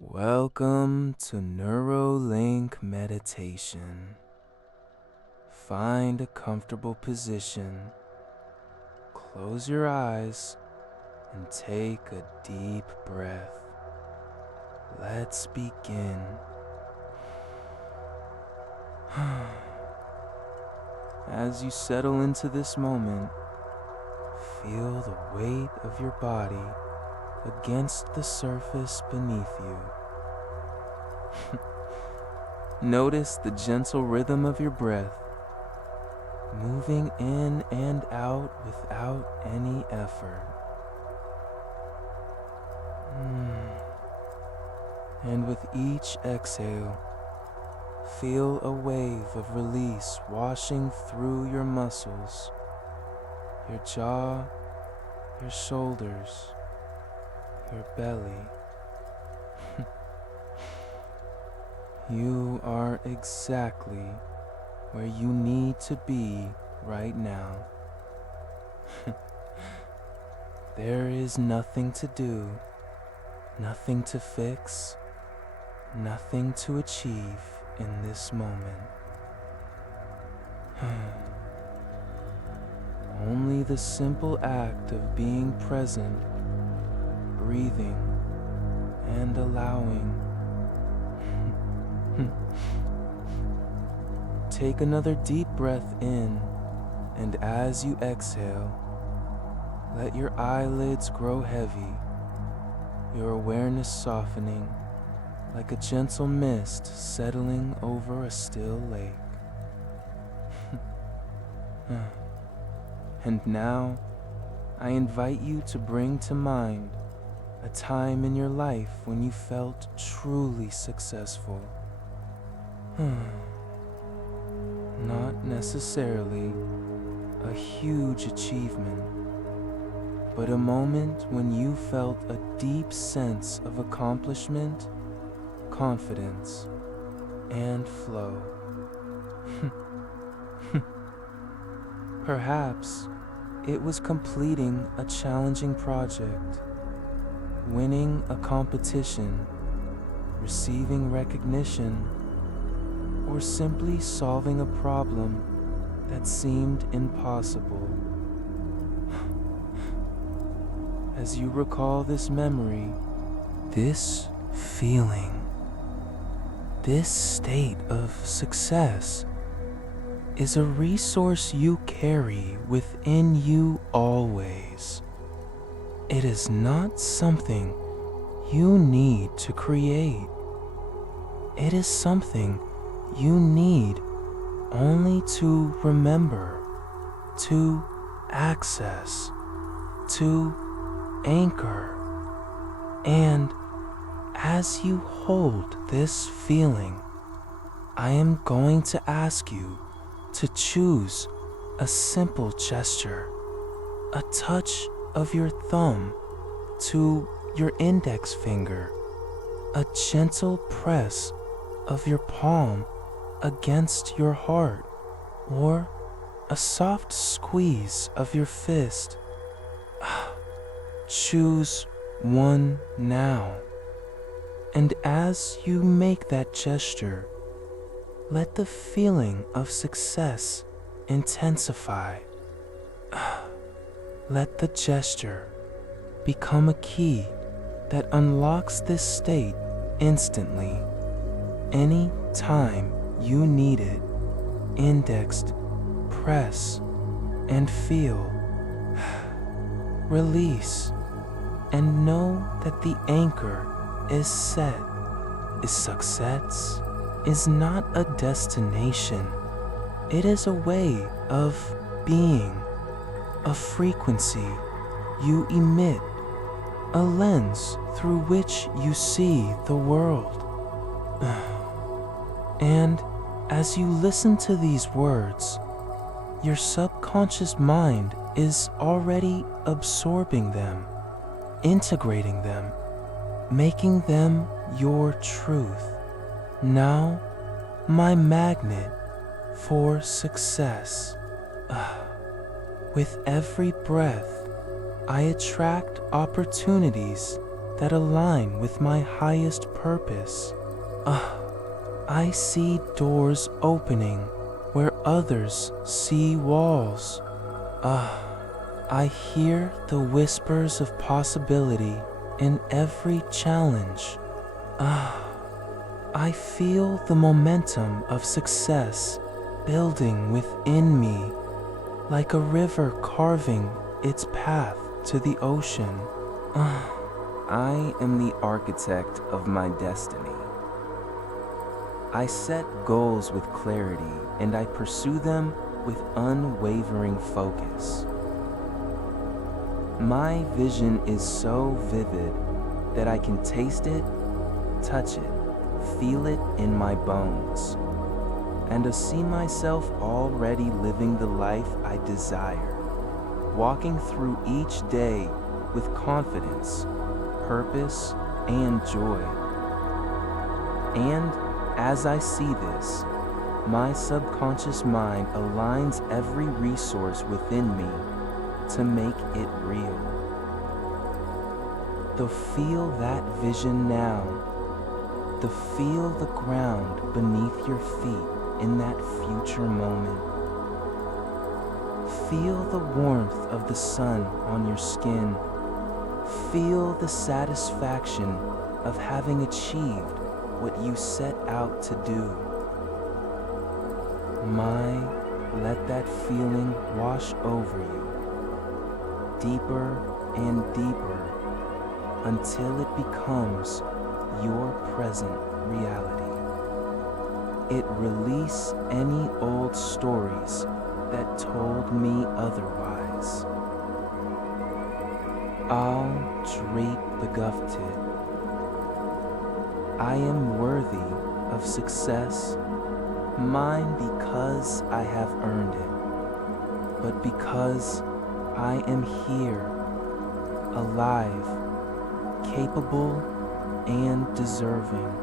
Welcome to Neurolink Meditation. Find a comfortable position, close your eyes, and take a deep breath. Let's begin. As you settle into this moment, feel the weight of your body against the surface beneath you. Notice the gentle rhythm of your breath, moving in and out without any effort. And with each exhale, feel a wave of release washing through your muscles, your jaw, your shoulders, your belly. You are exactly where you need to be right now. There is nothing to do, nothing to fix, nothing to achieve in this moment. Only the simple act of being present, breathing, and allowing. Take another deep breath in, and as you exhale, let your eyelids grow heavy, your awareness softening like a gentle mist settling over a still lake. And now, I invite you to bring to mind a time in your life when you felt truly successful. Not necessarily a huge achievement, but a moment when you felt a deep sense of accomplishment, confidence, and flow. Perhaps it was completing a challenging project, winning a competition, receiving recognition, or simply solving a problem that seemed impossible. As you recall this memory, this feeling, this state of success is a resource you carry within you always. It is not something you need to create. It is something you need only to remember, to access, to anchor. And as you hold this feeling, I am going to ask you to choose a simple gesture, a touch of your thumb to your index finger, a gentle press of your palm against your heart, or a soft squeeze of your fist. Choose one now. And as you make that gesture, let the feeling of success intensify. Let the gesture become a key that unlocks this state instantly. Any time you need it, indexed, press, and feel. Release, and know that the anchor is set. Success is not a destination. It is a way of being, a frequency you emit, a lens through which you see the world. And as you listen to these words, your subconscious mind is already absorbing them, integrating them, making them your truth. Now, my magnet for success. With every breath, I attract opportunities that align with my highest purpose. I see doors opening where others see walls. I hear the whispers of possibility in every challenge. I feel the momentum of success building within me, like a river carving its path to the ocean. I am the architect of my destiny. I set goals with clarity and I pursue them with unwavering focus. My vision is so vivid that I can taste it, touch it, feel it in my bones, and to see myself already living the life I desire, walking through each day with confidence, purpose, and joy. And as I see this, my subconscious mind aligns every resource within me to make it real. To feel that vision now, to feel the ground beneath your feet in that future moment. Feel the warmth of the sun on your skin. Feel the satisfaction of having achieved what you set out to do. Let that feeling wash over you, deeper and deeper, until it becomes your present reality. It release any old stories that told me otherwise. I'll drape the gufted. I am worthy of success, mine because I have earned it, but because I am here, alive, capable, and deserving.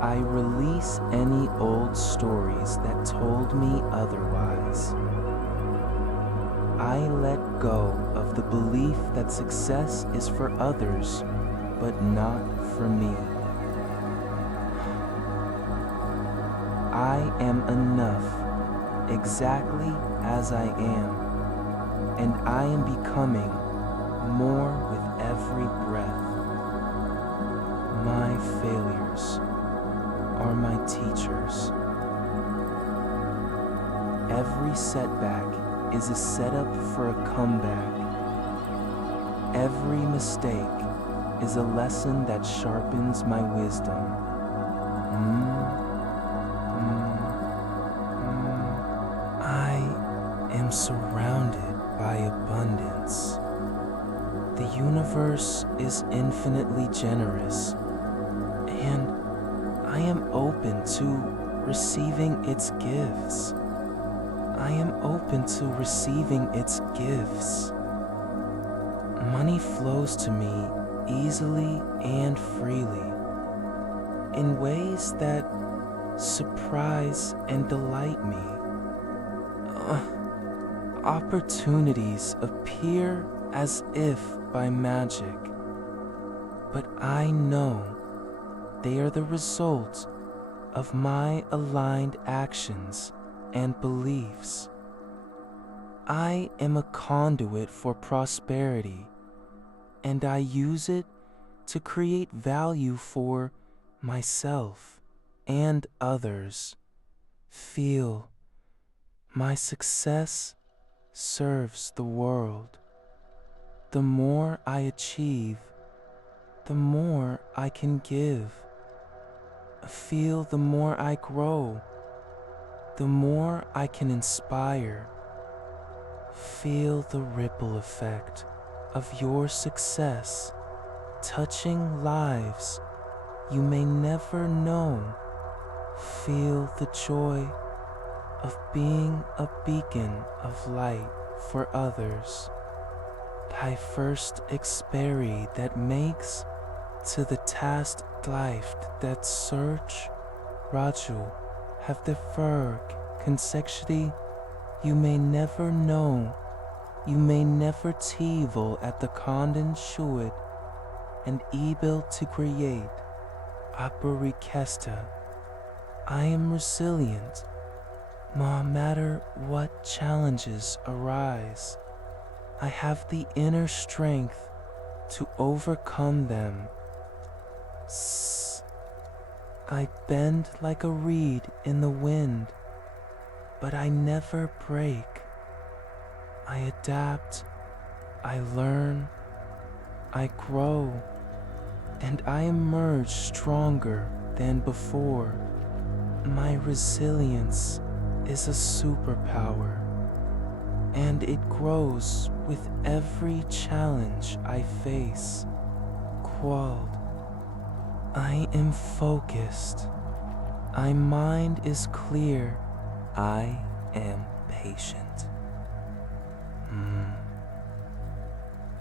I release any old stories that told me otherwise. I let go of the belief that success is for others, but not for me. I am enough exactly as I am, and I am becoming more with every breath. My failures are my teachers. Every setback is a setup for a comeback. Every mistake is a lesson that sharpens my wisdom. I am surrounded by abundance. The universe is infinitely generous, and I am open to receiving its gifts. I am open to receiving its gifts. Money flows to me easily and freely in ways that surprise and delight me. Opportunities appear as if by magic, but I know they are the result of my aligned actions and beliefs. I am a conduit for prosperity, and I use it to create value for myself and others. Feel my success serves the world. The more I achieve, the more I can give. Feel the more I grow, the more I can inspire. Feel the ripple effect of your success touching lives you may never know. Feel the joy of being a beacon of light for others. Thy first expery that makes to the tasked life that search Raju have the ferg consecutively You may never know, you may never tivel at the Condon Shuit and able to create Aparikesta. I am resilient, no matter what challenges arise. I have the inner strength to overcome them. I bend like a reed in the wind, but I never break. I adapt, I learn, I grow, and I emerge stronger than before. My resilience is a superpower, and it grows with every challenge I face. Qualled. I am focused. My mind is clear. I am patient.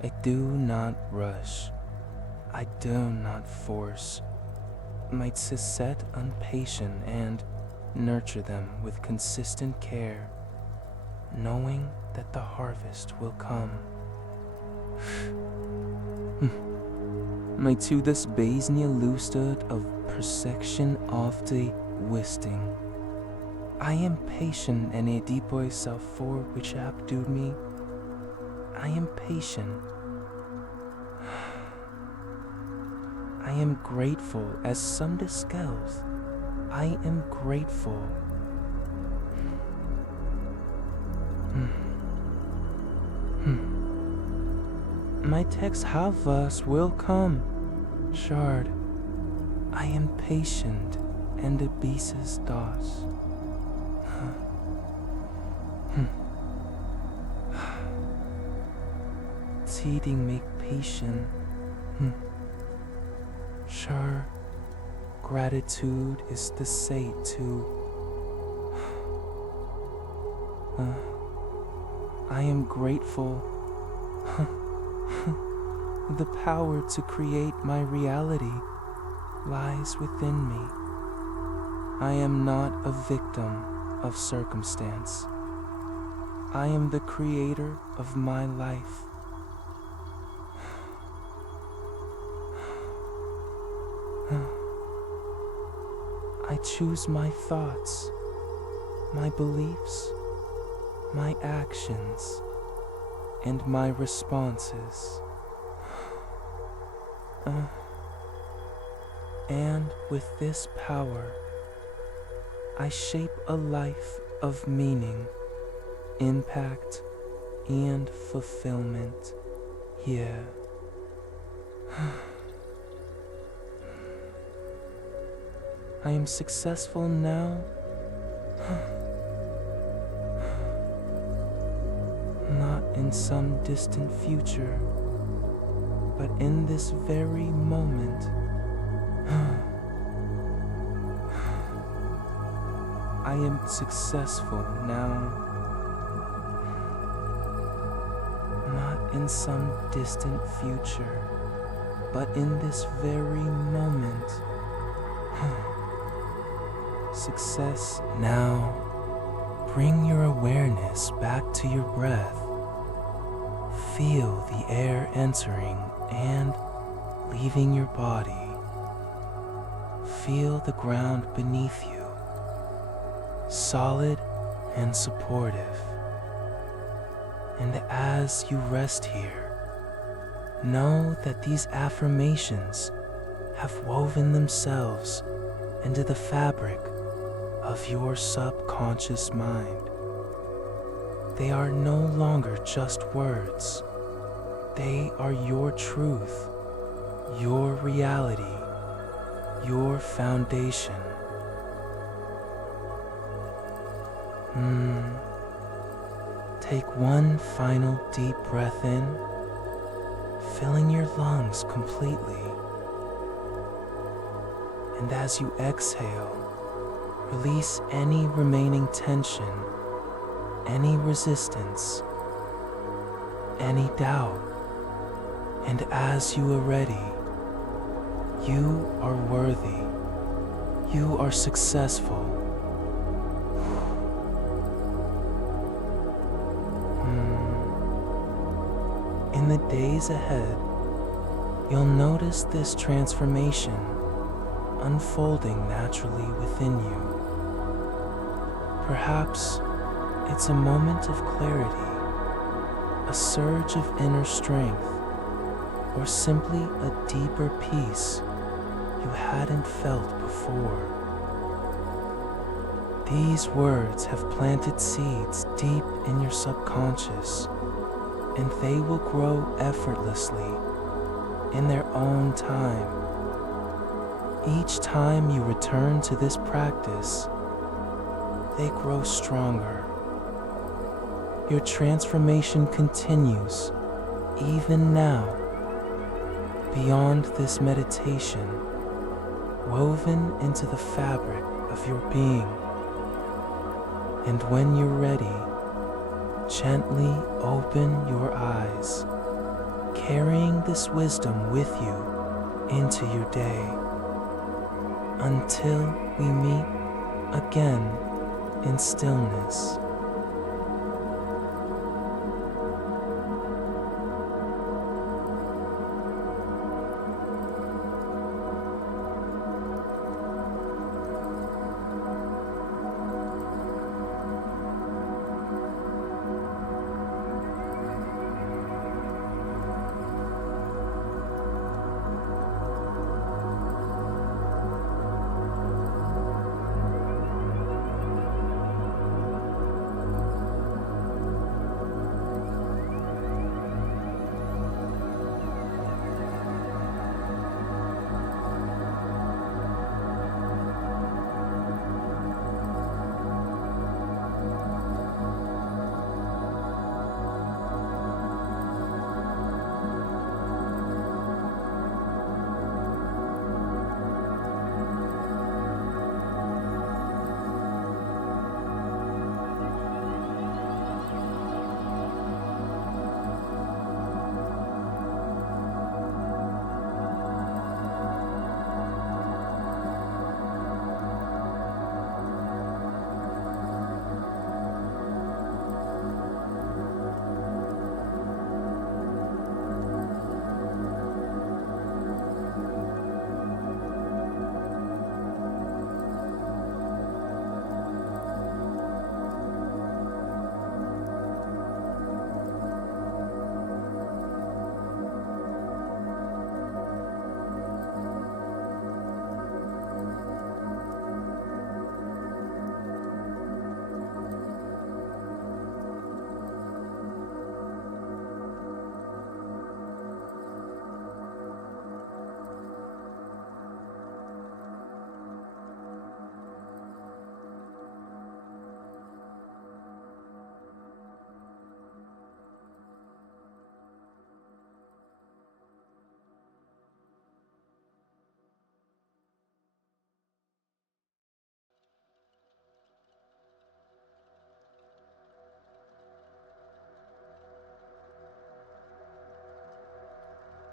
I do not rush. I do not force. Might set impatient and nurture them with consistent care, knowing that the harvest will come. My to this basnia lusted of persection of the wisting. I am patient and a depoy self for which abdued me. I am patient. I am grateful as some discount. I am grateful. My text havas will come. Shard. I am patient and the beasts dos. Teething make patient. Sure, gratitude is the say to. I am grateful. The power to create my reality lies within me. I am not a victim of circumstance. I am the creator of my life. I choose my thoughts, my beliefs, my actions, and my responses. And with this power, I shape a life of meaning, impact, and fulfillment. Yeah. I am successful now. Not in some distant future, but in this very moment. I am successful now. Not in some distant future, but in this very moment. Success now. Bring your awareness back to your breath. Feel the air entering and leaving your body. Feel the ground beneath you, solid and supportive. And as you rest here, know that these affirmations have woven themselves into the fabric of your subconscious mind. They are no longer just words. They are your truth, your reality, your foundation. Take one final deep breath in, filling your lungs completely. And as you exhale, release any remaining tension, any resistance, any doubt. And as you are ready, you are worthy. You are successful. In the days ahead, you'll notice this transformation unfolding naturally within you. Perhaps it's a moment of clarity, a surge of inner strength, or simply a deeper peace you hadn't felt before. These words have planted seeds deep in your subconscious, and they will grow effortlessly in their own time. Each time you return to this practice, they grow stronger. Your transformation continues even now, beyond this meditation, woven into the fabric of your being. And when you're ready, gently open your eyes, carrying this wisdom with you into your day. Until we meet again in stillness.